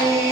Amen.